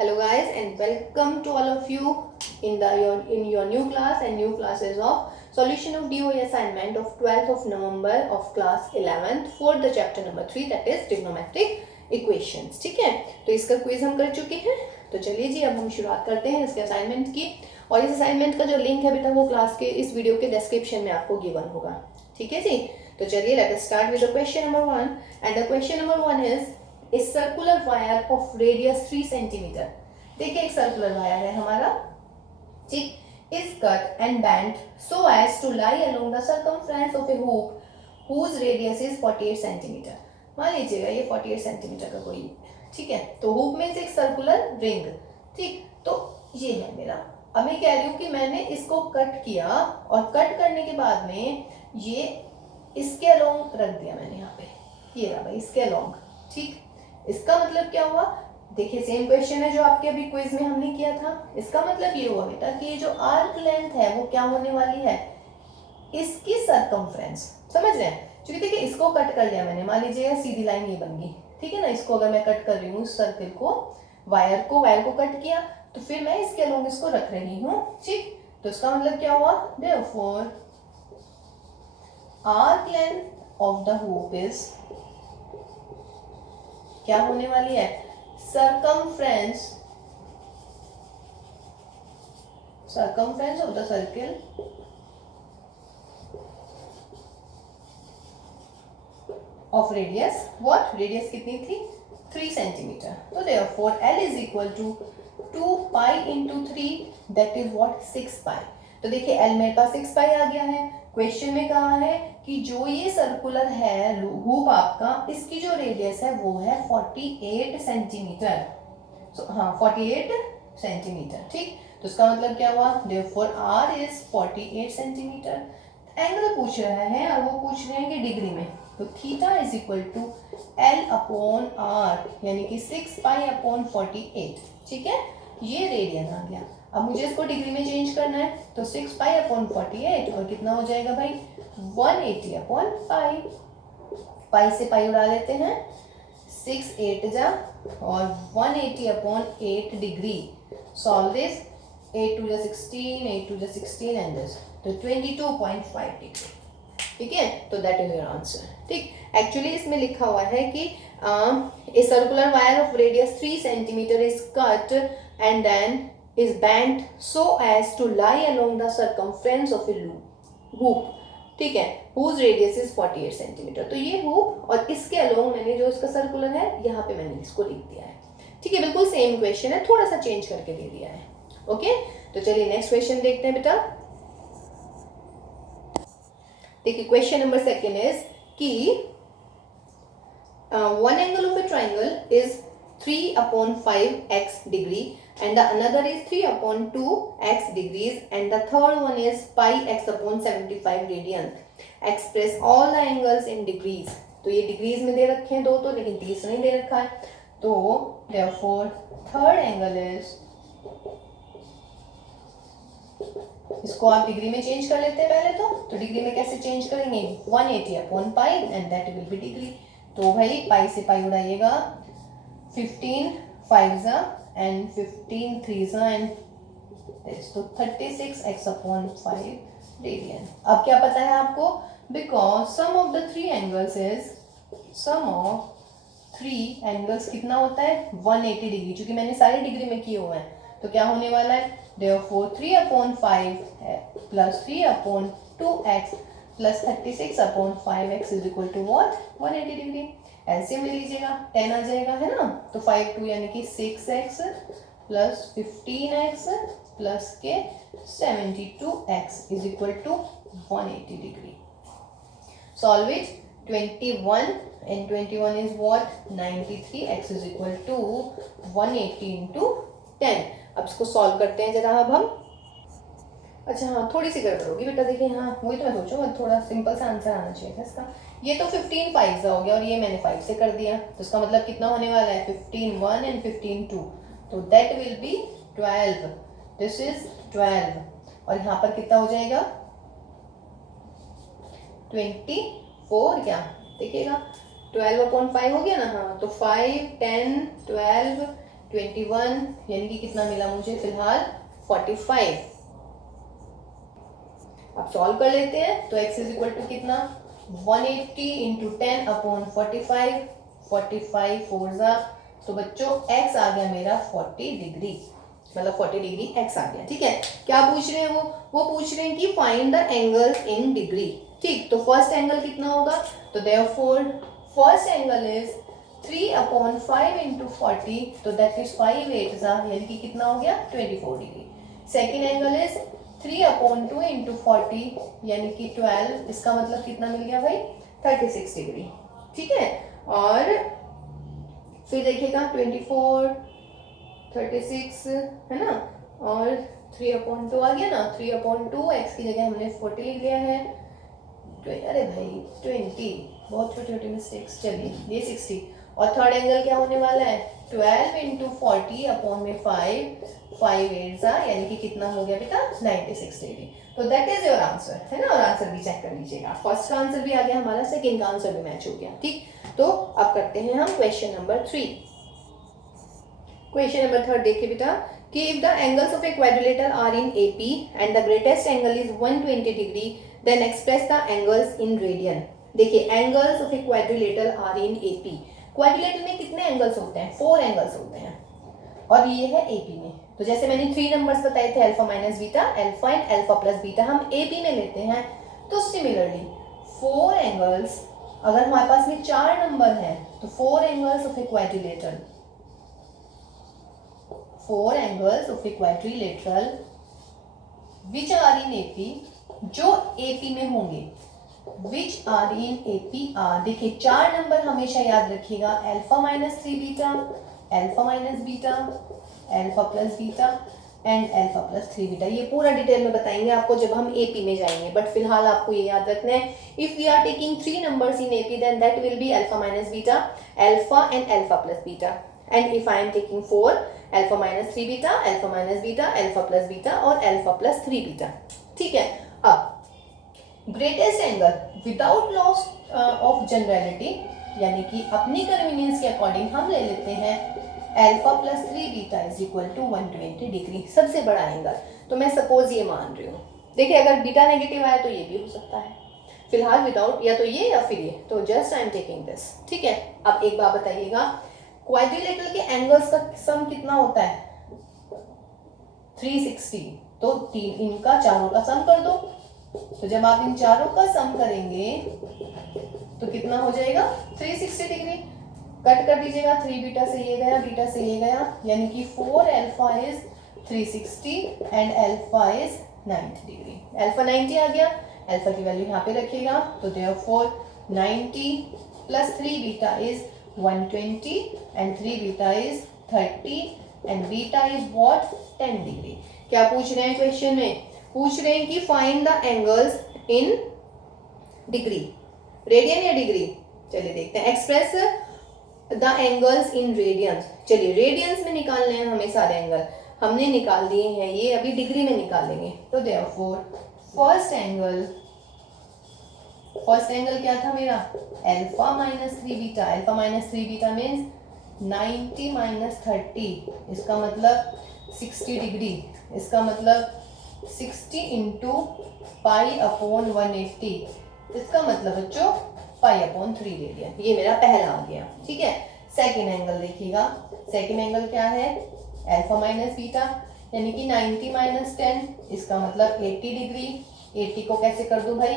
Hello guys and welcome to all of you in your new class and new classes of solution of DOE assignment of 12th of November of class 11th for the chapter number 3 that is trigonometric equations. ठीक है, तो इसका quiz हम कर चुके हैं। तो चलिए जी, अब हम शुरुआत करते हैं इसके असाइनमेंट की। और इस असाइनमेंट का जो लिंक है बेटा वो क्लास के इस वीडियो के डिस्क्रिप्शन में आपको गिवन होगा। ठीक है जी, तो चलिए let us start with the question number 1 and the question number 1 is a circular wire of radius 3 centimetre. देखिए एक सर्कुलर वायर है हमारा, ठीक, is cut and bent so as to lie along the circumference of a hoop whose radius is 48 centimetre. मान लीजिएगा ये 48 centimetre का कोई, ठीक है, तो हुप में से एक सर्कुलर रिंग, ठीक, तो ये है मेरा। अब मैं कह रही हूँ कि मैंने इसको कट किया और कट करने के बाद में ये इसके अलोंग रख दिया मैंने यहाँ पे, ये रहा भाई इसके अलोंग, ठीक। इसका मतलब क्या हुआ, देखिए सेम क्वेश्चन है जो आपके अभी क्विज में हमने किया था। इसका मतलब ये हुआ बेटा कि ये जो आर्क लेंथ है वो क्या होने वाली है, इसकी सरकमफ्रेंस, समझ रहे हैं। क्योंकि देखिए इसको कट कर लिया मैंने, मान लीजिए सीधी लाइन ये बन गई, ठीक है ना। इसको अगर मैं कट कर रही हूँ सर्कल को, वायर को कट किया, तो फिर मैं इसके अलोंग इसको रख रही हूँ, ठीक। तो इसका मतलब क्या हुआ, therefore arc length of the hoop is क्या होने वाली है, circumference of the circle of radius, what radius कितनी थी, 3 सेंटीमीटर। तो therefore L is equal to 2 pi into 3 that is what 6 pi। तो देखिए L मेरे पास 6 पाई आ गया है। क्वेश्चन में कहा है कि जो ये सर्कुलर है हुप आपका, इसकी जो रेडियस है वो है 48 सेंटीमीटर। हाँ 48 सेंटीमीटर, ठीक। तो इसका मतलब क्या हुआ, therefore R is 48 centimetre. Angle पूछ रहा है और वो पूछ रहे हैं कि डिग्री में, तो theta is equal to L upon R यानी कि 6 पाई अपॉन 48, ठीक है। ये रेडियन आ गया। अब मुझे इसको डिग्री में चेंज करना है, तो 6 पाई अपॉन 48 और कितना हो जाएगा भाई 180 अपॉन पाई। पाई से पाई उड़ा लेते हैं, 6 8 जा और 180 अपॉन 8 डिग्री। सॉल्व दिस, 8 2 जा 16, 8 2 जा 16 एंड दिस, तो 22.5 डिग्री, ठीक है। तो दैट इज योर आंसर, ठीक। एक्चुअली इसमें लिखा हुआ है कि a circular wire of radius 3 centimetre is cut and then is bent so as to lie along the circumference of a hoop, ठीक है, whose radius is 48 सेंटीमीटर। तो ये hoop और इसके along मैंने जो इसका सर्कुलर है यहाँ पे मैंने इसको लिख दिया है, ठीक है। बिल्कुल सेम क्वेश्चन है, थोड़ा सा चेंज करके दे दिया है, ओके। तो चलिए नेक्स्ट क्वेश्चन देखते हैं बेटा। देखिए क्वेश्चन नंबर 2 इज कि one angle of a triangle is 3 upon 5x degree and the another is 3 upon 2x degrees and the third one is pi x upon 75 radian। Express all the angles in degrees। तो ये degrees में दे रखे हैं दो तो, लेकिन तीसरा नहीं दे रखा है। तो therefore थर्ड एंगल इज, इसको आप डिग्री में चेंज कर लेते हैं पहले तो डिग्री में कैसे चेंज करेंगे, 180 upon pi and that will B degree. तो भाई पाई से पाई उड़ाइएगा, 15 5 एंड 15 3 एंड तो 36x अपॉन 5 रेडियन। अब क्या पता है आपको, because sum of the three angles is, sum of three angles कितना होता है 180 डिग्री, क्योंकि मैंने सारे डिग्री में किए हुए हैं। तो क्या होने वाला है, therefore 3 upon 5 plus 3 upon 2x plus 36 upon 5x is equal to what, 180 degree. LCM ले लीजिएगा, 10 आ जाएगा, है ना। तो 5 2 यानी कि 6x प्लस 15x प्लस के 72x is equal to 180 degree. Solve it, 21 and 21 is what, 93, x is equal to 180 into 10। अब इसको सॉल्व करते हैं जरा अब हम। अच्छा हाँ, थोड़ी सी गड़बड़ होगी बेटा, देखिए हाँ वही तो मैं सोचूँ, थोड़ा सिंपल सा आंसर आना चाहिए था इसका। ये तो 15 5 हो गया और ये मैंने 5 से कर दिया, तो इसका मतलब कितना होने वाला है 15 1 एंड 15 2, तो that will B 12। This is 12 और यहाँ पर कितना हो जाएगा 24, क्या देखिएगा 12 अपॉन 5 हो गया ना, हाँ। तो 5 10 12 21 यानी कि कितना मिला मुझे फिलहाल 45। अब सॉल्व कर लेते हैं। तो x इज इक्वल टू कितना 180 इंटू 10 अपॉन 45, 45 फोर ज़ा, तो बच्चों x आ गया मेरा 40 डिग्री, मतलब 40 डिग्री x आ गया। ठीक है, क्या पूछ रहे हैं वो पूछ रहे हैं कि find the angles in degree. ठीक, तो फर्स्ट एंगल कितना होगा, तो therefore first angle is 3 upon 5 into 40, तो दैट इज 5 8 यानी कि कितना हो गया 24 degree. Second angle is 3 upon 2 into 40 यानी कि 12, इसका मतलब कितना मिल गया भाई 36 डिग्री। ठीक है, और फिर देखिएगा 24 36 है ना, और 3 अपॉन 2 आ गया ना, 3 अपॉन 2 एक्स की जगह हमने 40 लिख लिया है। अरे भाई 20, बहुत छोटी छोटी मिस्टेक्स। चलिए ये 60, और थर्ड एंगल क्या होने वाला है 12 इंटू 40 अपॉन में 5, 5 8 यानी कि कितना हो गया बेटा 96 डिग्री। तो दैट इज योर आंसर, है ना, और आंसर भी चेक कर लीजिएगा। फर्स्ट का आंसर भी आ गया हमारा, सेकंड का आंसर भी मैच हो गया। ठीक, तो अब करते हैं हम क्वेश्चन नंबर 3। क्वेश्चन नंबर 3 देखिए बेटा कि if the angles of a quadrilateral are in AP and the greatest angle is 120 degree then express the angles in radian. देखिए angles of a quadrilateral are in AP, quadrilateral में कितने angles होते हैं 4 angles होते हैं, और ये है एपी में। तो जैसे मैंने 3 नंबर्स बताए थे alpha minus beta, alpha and alpha plus beta, हम एपी में लेते हैं। तो सिमिलरली 4 एंगल्स, अगर हमारे पास में 4 नंबर हैं तो 4 angles of a quadrilateral, 4 angles of a quadrilateral which are in AP, जो AP में होंगे, which are in AP are, देखिए 4 नंबर हमेशा याद रखिएगा, alpha minus 3 beta, alpha minus beta, alpha plus beta and alpha plus 3 beta. ये पूरा detail में बताएंगे आपको जब हम AP में जाएंगे, बट फिलहाल आपको ये याद रखना है if we are taking 3 numbers in AP then that will be alpha minus beta, alpha and alpha plus beta, and if I am taking 4 alpha minus 3 beta, alpha minus beta, alpha plus beta और alpha plus 3 beta. ठीक है, अब greatest angle without loss of generality, यानी कि अपनी convenience के according हम ले लेते हैं alpha plus 3 beta is equal to 120 degree, सबसे बड़ा एंगल। तो मैं सपोज ये मान रही हूँ, देखिए अगर बीटा नेगेटिव आया तो ये भी हो सकता है, फिलहाल विदाउट या तो ये या फिर ये, तो just I am taking this. ठीक है, अब एक बात बताइएगा क्वाड्रिलेटरल के एंगल्स का सम कितना होता है 360, तो तीन इनका चारों का सम कर दो। तो जब आप इन चारों का सम करेंगे तो कितना हो जाएगा 360 डिग्री। कट कर दीजिएगा, 3 बीटा से ये गया, बीटा से ये गया, यानी कि 4 alpha is 360 and alpha is 90 degree. Alpha 90 आ गया, अल्फा की वैल्यू यहाँ पे रखिएगा, तो therefore 90 plus 3 beta is 120 and 3 beta is 30 and beta is what 10 degree. क्या पूछ रहे हैं क्वेश्चन में, पूछ रहे हैं कि find the angles in degree, radian या डिग्री। चलिए देखते हैं, express the angles in radiance. चलिए रेडियंस में निकालने हैं हमें सारे एंगल, हमने निकाल दिए हैं, ये अभी डिग्री में निकालेंगे। तो देयरफॉर फर्स्ट एंगल क्या था मेरा alpha minus 3 beta, alpha minus 3 beta means 90 minus 30, इसका मतलब 60 डिग्री, इसका मतलब 60 इंटू पाई अपॉन 180, इसका मतलब बच्चों पाई अपॉन 3 रेडियन। ये मेरा पहला आ गया। ठीक है, सेकेंड एंगल देखिएगा, सेकेंड एंगल क्या है अल्फा माइनस बीटा, यानी कि 90 माइनस 10, इसका मतलब 80 डिग्री। 80 को कैसे कर दूं भाई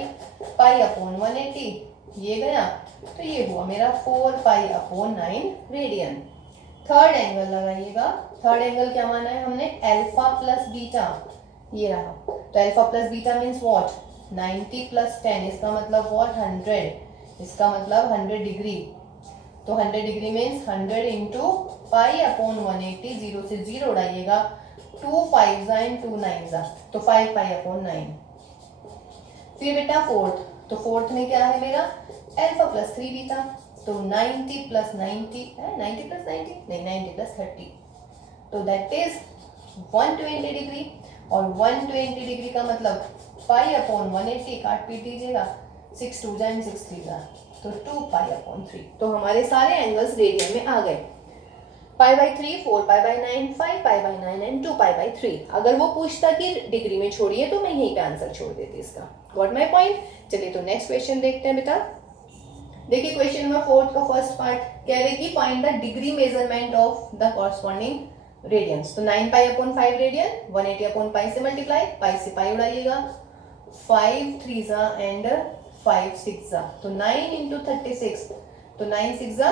पाई अपॉन 180, ये गया, तो ये हुआ मेरा 4 pi upon 9 radian. Third angle लगाइएगा, थर्ड एंगल क्या माना है हमने अल्फा प्लस बीटा, ये रहा, तो alpha plus beta means what 90 plus 10, इसका मतलब व्हाट 100, इसका मतलब 100 डिग्री। तो 100 degree means 100 into pi upon 180, 0 से 0 उड़ाइएगा, 2 5 एंड 2 9, तो 5 पाई अपॉन 9। फिर बेटा फोर्थ, तो फोर्थ में क्या है मेरा अल्फा प्लस 3 बीटा, तो 90 प्लस 90 है, 90 प्लस 90 नहीं, 90 प्लस 30, तो दैट इज 120 डिग्री। और 120 डिग्री का मतलब पाई अपॉन 180, काट पीट दीजिएगा, 6 2 जाए 6 3 जा, तो 2 पाई अपॉन 3। तो हमारे सारे एंगल्स रेडियन में आ गए। Pi by 3, 4 pi by 9, 5 pi by 9 and 2 pi by 3। अगर वो पूछता कि डिग्री में छोड़िए तो मैं यहीं पे आंसर छोड़ देती इसका। Got my point. चलिए तो नेक्स्ट क्वेश्चन देखते हैं बेटा। देखिए क्वेश्चन नंबर 4 का फर्स्ट पार्ट कह रहे कि find the degree measurement of the corresponding radians. तो 9 pi upon 5 radian, 180 upon pi से मल्टीप्लाई, पाई से पाई उड़ाइएगा, 5 3 जा एंड 5 6 जा, तो 9 इंटू 36, तो 9 6 जा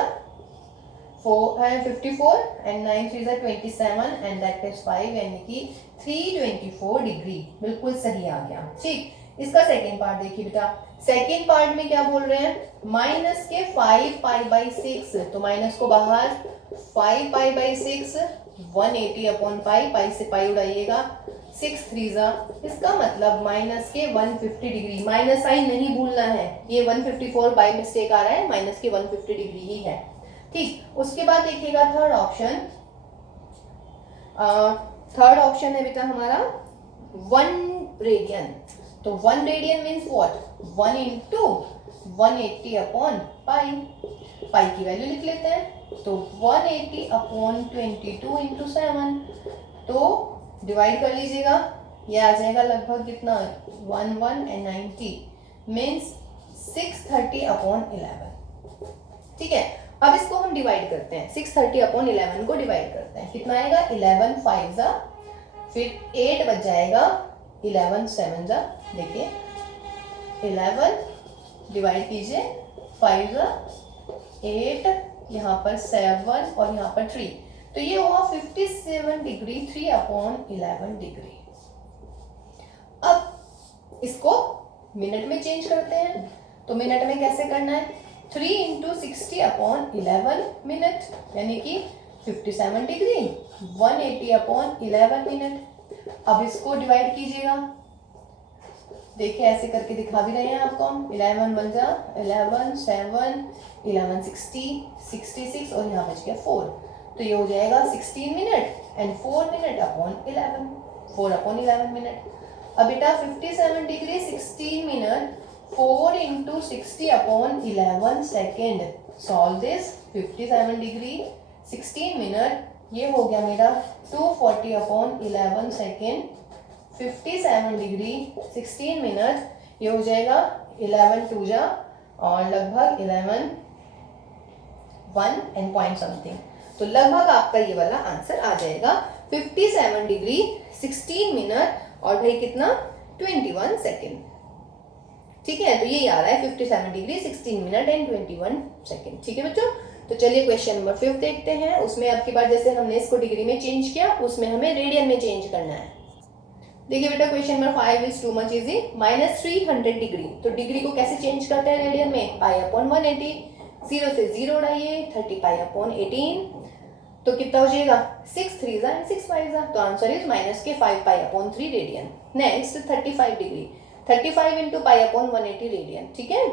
54 एंड 9 3 जा 27 एंड दैट इज 5, यानी कि 324 डिग्री। बिल्कुल सही आ गया। ठीक, इसका सेकेंड पार्ट देखिए बेटा। सेकेंड पार्ट में क्या बोल रहे हैं, माइनस के 5 पाई बाई 6, तो माइनस को बाहर, 5 पाई बाई 6 180 अपॉन पाई, पाई से पाई उड़ाइएगा, 6 3 जा, इसका मतलब माइनस के 150 डिग्री। माइनस साइन नहीं भूलना है, ये 154 बाई मिस्टेक आ रहा है, माइनस के 150 डिग्री ही है। ठीक, उसके बाद देखिएगा थर्ड ऑप्शन। थर्ड ऑप्शन है बेटा हमारा 1 रेडियन। तो 1 radian means what, 1 into 180 upon pi, pi की वैल्यू लिख लेते हैं, तो 180 अपॉन 22 इंटू 7, तो डिवाइड कर लीजिएगा, ये आ जाएगा लगभग कितना, 1 एंड 90 मीन्स 630 अपॉन 11। ठीक है, अब इसको हम डिवाइड करते हैं, 630 अपॉन 11 को डिवाइड करते हैं, कितना आएगा, 11 5 जा, फिर 8 बच जाएगा, 11 7 जा, देखिए 11 डिवाइड कीजिए, 5 जा 8, यहाँ पर 7 और यहाँ पर 3, तो ये हुआ 57 डिग्री, 3 अपॉन 11 डिग्री। अब इसको मिनट में चेंज करते हैं, तो मिनट में कैसे करना है, 3 इंटू 60 अपॉन 11 मिनट, यानी कि 57 डिग्री, 180 अपॉन 11 मिनट। अब इसको डिवाइड कीजिएगा, देखिए ऐसे करके दिखा भी रहे हैं आपको हम, 11 1 जा 11 7 11 60 66 और यहाँ बच गया 4, तो ये हो जाएगा 16 minute and 4 minute upon 11, 4 upon 11 minute. अब बेटा 57 degree 16 minute, 4 into 60 upon 11 second, solve this, 57 degree 16 minute, ये हो गया मेरा 240 अपॉन 11 सेकेंड, 57 डिग्री 16 मिनट, ये हो जाएगा 11 2 जा और लगभग 11 1 एंड पॉइंट समथिंग, तो लगभग आपका ये वाला आंसर आ जाएगा 57 डिग्री 16 मिनट और भाई कितना 21 सेकेंड। ठीक है, तो ये आ रहा है 57 डिग्री 16 मिनट एंड 21 सेकेंड। ठीक है बच्चों, तो चलिए क्वेश्चन नंबर 5 देखते हैं। उसमें अब की बार जैसे हमने इसको डिग्री में चेंज किया, उसमें हमें रेडियन में चेंज करना है। देखिए बेटा question number 5 is too much easy, minus 300 degree, तो डिग्री को कैसे चेंज करते हैं रेडियन में, पाई अपॉन 180, 0 से 0 उड़ाइए, 30 पाई अपॉन 18, तो कितना हो जाएगा 6 3 जा एंड 6 5 जा, तो आंसर इज माइनस के 5 pi upon 3 radian. Next 35 degree, 35 into pi upon 180 radian. ठीक है,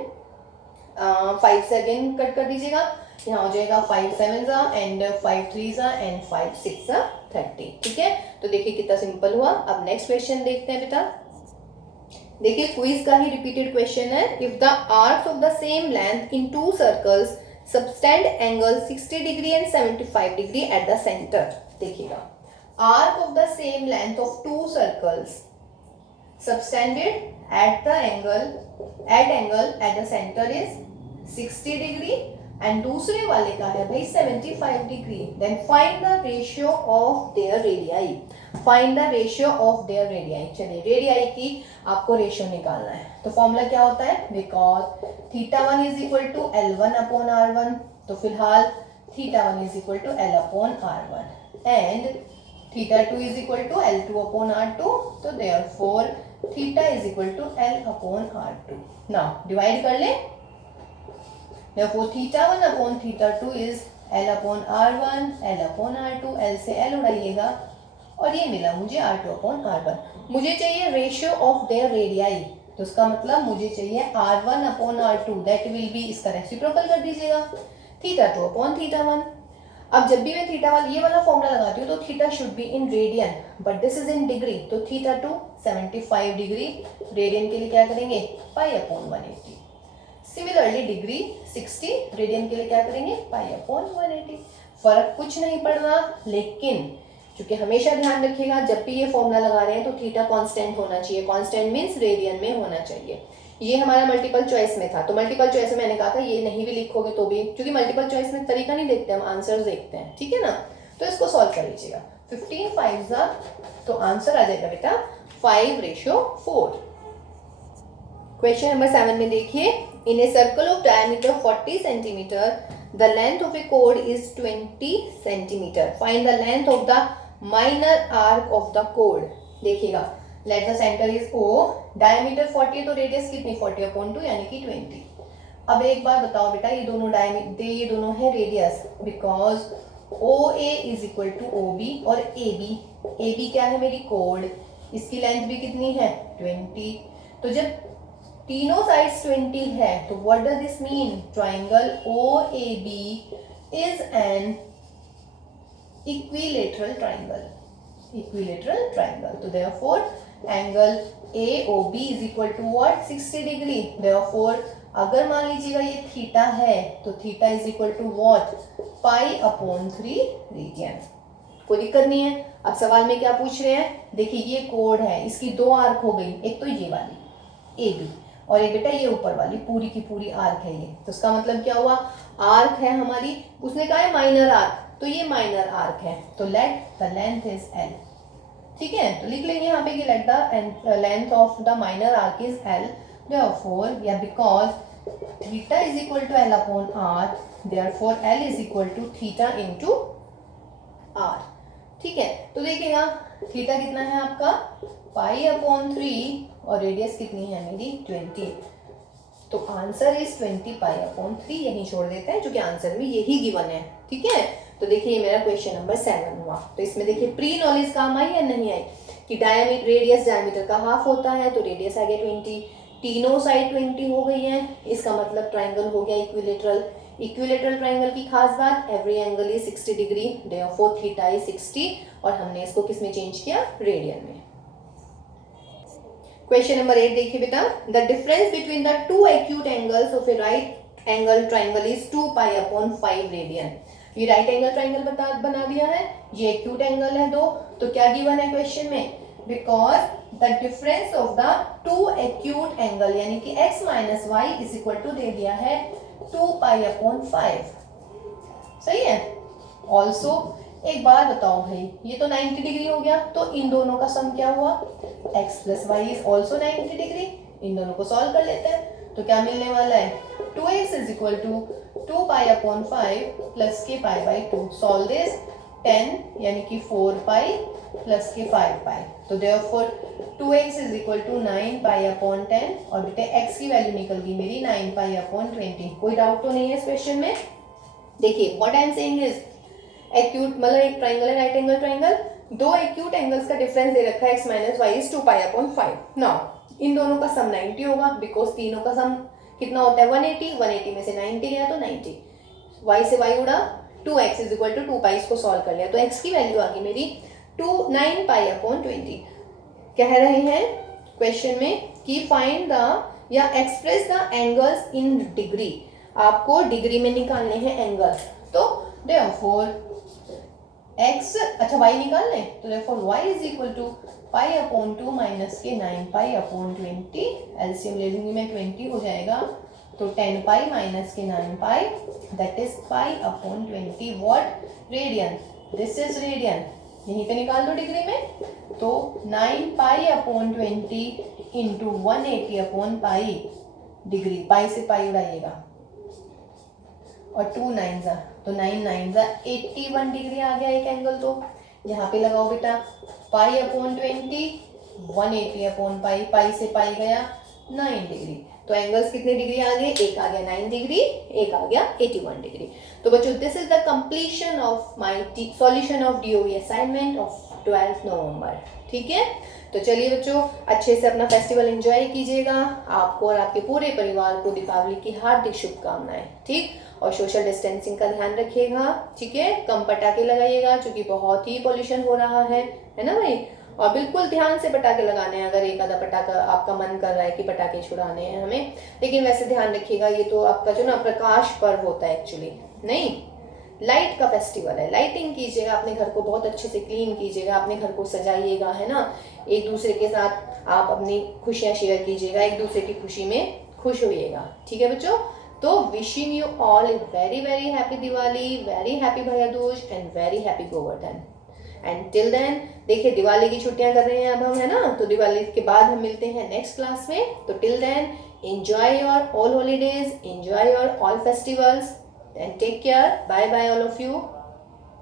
5 से अगेन कट कर दीजिएगा, यहाँ हो जाएगा 5 7 जा एंड 5 3 जा एंड 5 6 जा 30। ठीक है, तो देखिए कितना सिंपल हुआ। अब नेक्स्ट क्वेश्चन देखते हैं बेटा। देखिए क्विज का ही रिपीटेड क्वेश्चन है, if the arcs of the same length in two circles subtend angle 60 degree and 75 degree at the centre. देखिएगा, arc of the same length of two circles subtended at angle at the center is 60 degree and दूसरे वाले का है भाई 75 degree. Then find the ratio of their radii, find the ratio of their radii. चलिए radii की आपको ratio निकालना है, तो फॉर्मूला क्या होता है, because θ1 is equal to L1 upon R1, तो फिलहाल θ1 is equal to L upon R1 and θ2 is equal to L2 upon R2, तो therefore theta is equal to L upon R2। Now divide कर ले, therefore θ1 upon θ2 is L upon R1, L upon R2, L से L उड़ाइएगा और ये मिला मुझे R2 upon R1। मुझे चाहिए रेशियो ऑफ देयर रेडियाई, तो उसका मतलब मुझे चाहिए R1 upon R2, that will B, इसका रेसिप्रोकल कर दीजिएगा, θ2 अपॉन θ1। अब जब भी मैं θ1 ये वाला फॉर्मूला लगाती हूँ तो theta should be in radian, but this is in degree, तो θ2 75 डिग्री, रेडियन के लिए क्या करेंगे pi upon 180। Similarly degree 60, radian के लिए क्या करेंगे पाई अपॉन 180। फर्क कुछ नहीं पड़ रहा, लेकिन क्योंकि हमेशा ध्यान रखिएगा जब भी ये फॉर्मूला लगा रहे हैं तो थीटा कांस्टेंट होना चाहिए, कांस्टेंट मींस रेडियन में होना चाहिए। ये हमारा मल्टीपल चॉइस में था, तो मल्टीपल चॉइस में मैंने कहा था ये नहीं भी लिखोगे तो भी, क्योंकि मल्टीपल चॉइस में तरीका नहीं देखते हम, आंसर देखते हैं, ठीक है ना। तो इसको सॉल्व कर लीजिएगा। 15 5 तो आंसर आ जाएगा बेटा 5:4। क्वेश्चन नंबर 7 में देखिए, in a circle of diameter 40 centimetre the length of a कोड is 20 centimetre, find the length of the minor arc of the कोड। देखिएगा, let the centre is O, diameter 40 तो रेडियस कितनी 40/2 यानी कि 20। अब एक बार बताओ बेटा, ये दोनों ये दोनों है radius, because OA is equal to OB और AB क्या है मेरी कोड, इसकी लेंथ भी कितनी है 20। तो जब तीनों साइड्स 20 है तो what does this mean, triangle OAB is an equilateral triangle. तो therefore angle AOB is equal to what 60 degree. therefore अगर मान लीजिएगा ये थीटा है तो theta is equal to what π/3 radian. कोई दिक्कत नहीं है। अब सवाल में क्या पूछ रहे हैं, देखिए ये कोड है, इसकी दो आर्क हो गई, एक तो ये वाली AB और एक बेटा ये ऊपर वाली पूरी की पूरी आर्क है ये। तो इसका मतलब क्या हुआ, आर्क है हमारी, उसने कहा है माइनर आर्क, तो ये माइनर आर्क है, तो let the length is L। ठीक है, तो लिख लेंगे यहाँ पे कि let the length of the minor arc is L, therefore या because theta is equal to L/R, therefore L is equal to theta into R। ठीक है, तो देखिएगा थीटा कितना है आपका π/3 और रेडियस कितनी है मेरी 20, तो आंसर इज 20 π/3, यही छोड़ देते हैं क्योंकि आंसर में यही गिवन है। ठीक है, तो देखिए ये मेरा क्वेश्चन नंबर 7 हुआ। तो इसमें देखिए प्री नॉलेज काम आई या नहीं आई, कि रेडियस डायमीटर का हाफ होता है, तो रेडियस आ गया 20, तीनों साइड 20 हो गई है, इसका मतलब ट्राइंगल हो गया इक्विलेटरल ट्राइंगल की खास बात, every angle is 60 degree, therefore theta is 60, और हमने इसको किस में चेंज किया, रेडियन में। क्वेश्चन नंबर 8 देखिए बेटा, the difference between the two acute angles of a right angle triangle is 2π/5 radian. ये राइट एंगल ट्राइंगल बना दिया है, ये एक्यूट एंगल है दो, तो क्या गिवन है क्वेश्चन में, because the difference of the two acute angle यानी कि x - y is equal to दे दिया है 2π/5। सही है। ऑल्सो एक बार बताओ भाई, ये तो 90 डिग्री हो गया, तो इन दोनों का सम क्या हुआ, x + y is also 90 degree. इन दोनों को सॉल्व कर लेते हैं, तो क्या मिलने वाला है, 2x is equal to 2π/5 plus के π/2। सॉल्व दिस, 10 यानी कि 4π प्लस के 5π, तो therefore 2x is equal to 9π/10, और बेटे x की वैल्यू निकल गई मेरी 9π/20। कोई डाउट तो नहीं है इस क्वेश्चन में। देखिए what I am saying is, acute मतलब एक ट्राइंगल है, राइट एंगल ट्राइंगल, दो एक्यूट एंगल्स का डिफरेंस दे रखा है x - y इज 2π/5। नाउ इन दोनों का सम 90 होगा, बिकॉज तीनों का सम कितना होता है 180 में से 90 गया तो 90, y से y उड़ा, 2x इज इक्वल टू 2π, इसको सॉल्व कर लिया तो x की वैल्यू आ गई मेरी 9π/20। कह रहे हैं क्वेश्चन में कि फाइंड द या express the angles in degree, आपको डिग्री में निकालने हैं एंगल्स, तो देयरफॉर x, अच्छा y निकालने, तो therefore y is equal to π/2 minus के 9π/20, एलसीएम ले लूंगी मैं 20 हो जाएगा, तो 10π माइनस के 9π that is π/20 what radian, this is radian, यहीं पे निकाल दो डिग्री में, तो 9π/20 इंटू 180/π डिग्री, पाई से पाई उड़ाइएगा और 2 9s, तो 9 9s 81 डिग्री आ गया एक एंगल। तो यहाँ पे लगाओ बेटा π/20 180/π, पाई से पाई गया 9 डिग्री, तो एंगल्स कितने डिग्री आ गए, एक आ गया 9 डिग्री, एक आ गया 81 डिग्री। तो बच्चों this is the completion of my solution of DOE assignment of 12 नवंबर। ठीक है, तो चलिए बच्चों अच्छे से अपना फेस्टिवल एंजॉय कीजिएगा, आपको और आपके पूरे परिवार को दीपावली की हार्दिक शुभकामनाएं। ठीक, और सोशल डिस्टेंसिंग का ध्यान रखिएगा। ठीक है, कम पटाखे लगाइएगा क्योंकि बहुत ही पोल्यूशन हो रहा है ना भाई, और बिल्कुल ध्यान से पटाखे लगाने हैं। अगर एक आधा पटाखा आपका मन कर रहा है कि पटाखे छुड़ाने हैं हमें, लेकिन वैसे ध्यान रखिएगा ये तो आपका जो ना प्रकाश पर्व होता है एक्चुअली, नहीं लाइट का फेस्टिवल है, लाइटिंग कीजिएगा, अपने घर को बहुत अच्छे से क्लीन कीजिएगा, अपने घर को सजाइएगा, है ना, एक दूसरे के साथ आप अपनी खुशियाँ शेयर कीजिएगा, एक दूसरे की खुशी में खुश होइएगा, ठीक है बच्चों। तो wishing you all a very very happy Diwali, very happy Bhaiya Dooj and very happy Govardhan. And till then, देखिए दिवाली की छुट्टियां कर रहे हैं अब हम, है ना, तो दिवाली के बाद हम मिलते हैं नेक्स्ट क्लास में। तो till then enjoy your all holidays, enjoy your all festivals and take care. Bye bye all of you.